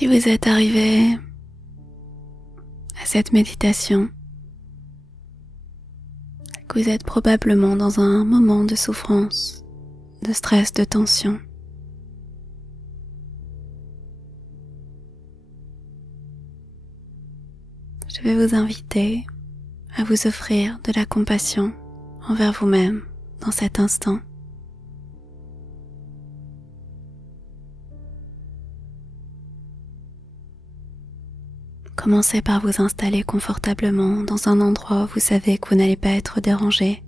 Si vous êtes arrivé à cette méditation, que vous êtes probablement dans un moment de souffrance, de stress, de tension. Je vais vous inviter à vous offrir de la compassion envers vous-même dans cet instant. Commencez par vous installer confortablement dans un endroit où vous savez que vous n'allez pas être dérangé,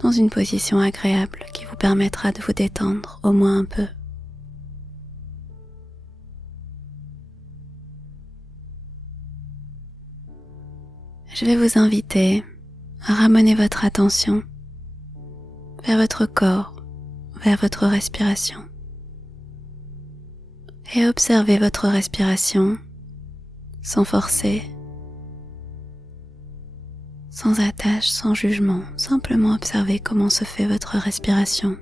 dans une position agréable qui vous permettra de vous détendre au moins un peu. Je vais vous inviter à ramener votre attention vers votre corps, vers votre respiration. Et observez votre respiration sans forcer, sans attache, sans jugement. Simplement observez comment se fait votre respiration.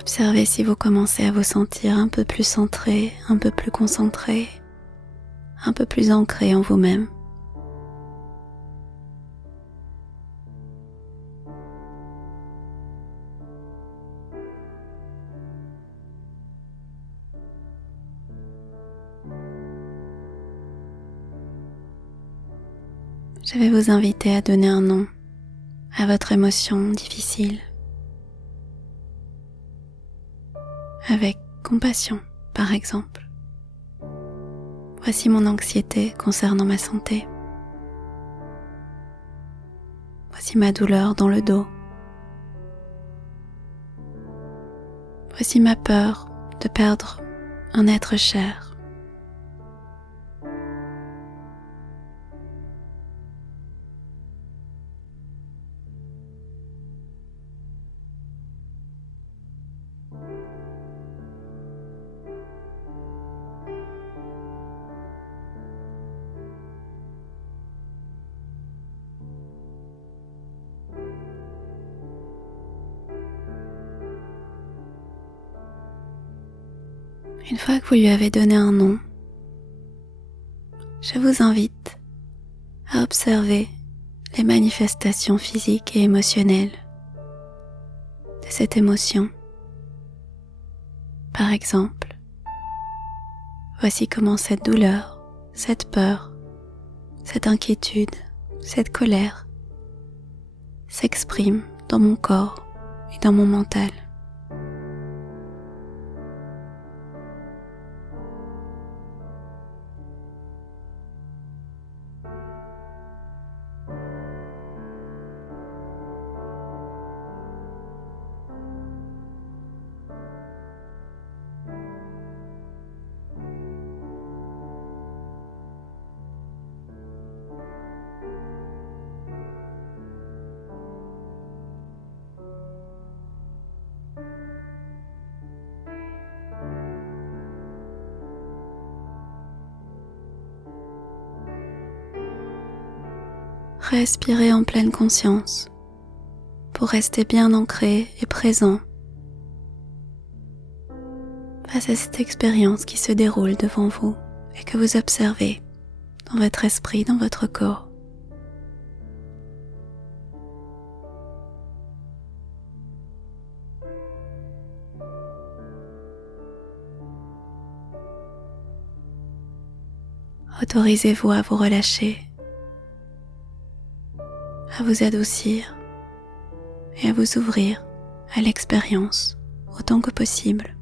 Observez si vous commencez à vous sentir un peu plus centré, un peu plus concentré, un peu plus ancré en vous-même. Je vais vous inviter à donner un nom à votre émotion difficile, avec compassion par exemple. Voici mon anxiété concernant ma santé. Voici ma douleur dans le dos. Voici ma peur de perdre un être cher. Une fois que vous lui avez donné un nom, je vous invite à observer les manifestations physiques et émotionnelles de cette émotion. Par exemple, voici comment cette douleur, cette peur, cette inquiétude, cette colère s'exprime dans mon corps et dans mon mental. Respirez en pleine conscience pour rester bien ancré et présent face à cette expérience qui se déroule devant vous et que vous observez dans votre esprit, dans votre corps. Autorisez-vous à vous relâcher, à vous adoucir et à vous ouvrir à l'expérience autant que possible.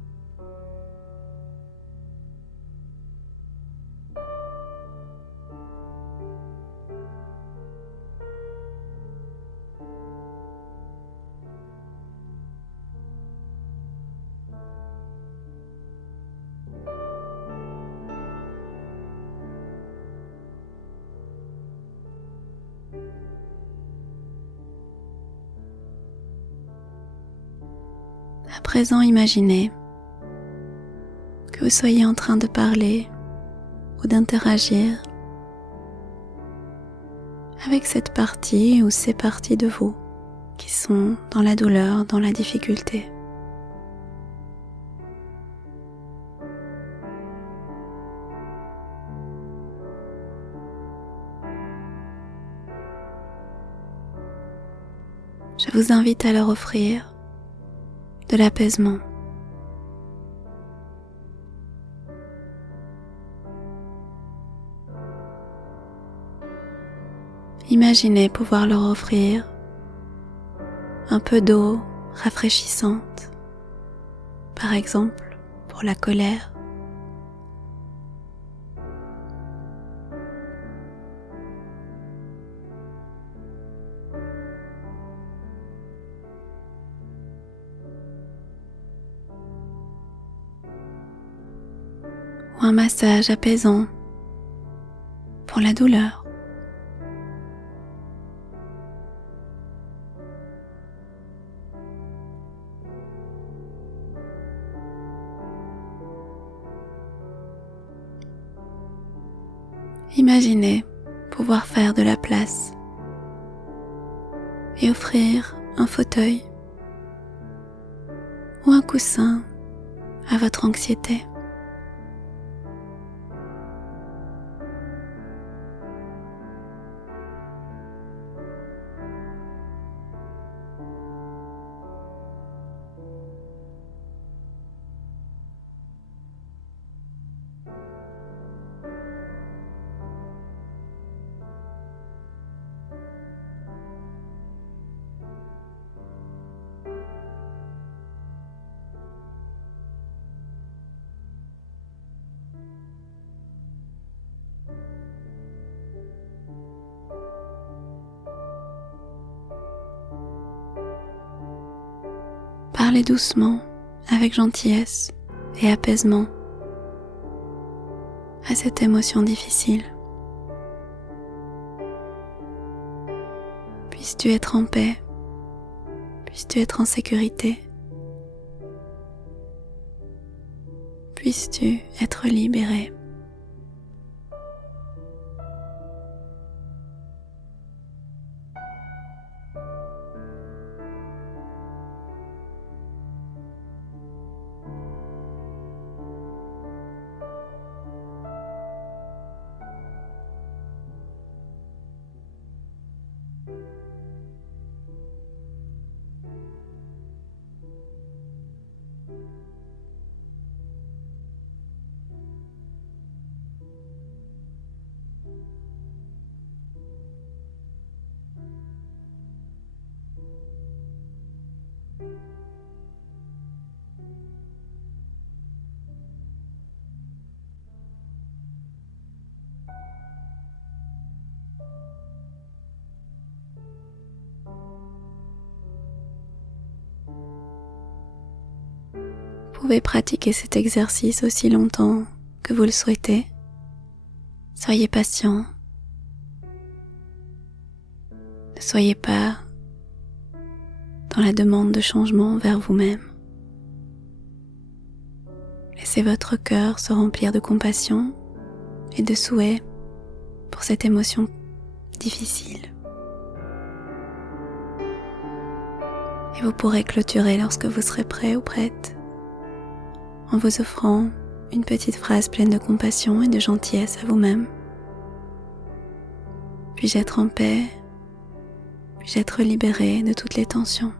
présent, imaginez que vous soyez en train de parler ou d'interagir avec cette partie ou ces parties de vous qui sont dans la douleur, dans la difficulté. Je vous invite à leur offrir de l'apaisement. Imaginez pouvoir leur offrir un peu d'eau rafraîchissante, par exemple pour la colère. Ou un massage apaisant pour la douleur. Imaginez pouvoir faire de la place et offrir un fauteuil ou un coussin à votre anxiété. Parlez doucement, avec gentillesse et apaisement à cette émotion difficile. Puisses-tu être en paix, puisses-tu être en sécurité, puisses-tu être libéré. Vous pouvez pratiquer cet exercice aussi longtemps que vous le souhaitez. Soyez patient. Ne soyez pas dans la demande de changement vers vous-même. Laissez votre cœur se remplir de compassion et de souhait pour cette émotion difficile. Et vous pourrez clôturer lorsque vous serez prêt ou prête en vous offrant une petite phrase pleine de compassion et de gentillesse à vous-même. Puis-je être en paix? Puis-je être libéré de toutes les tensions?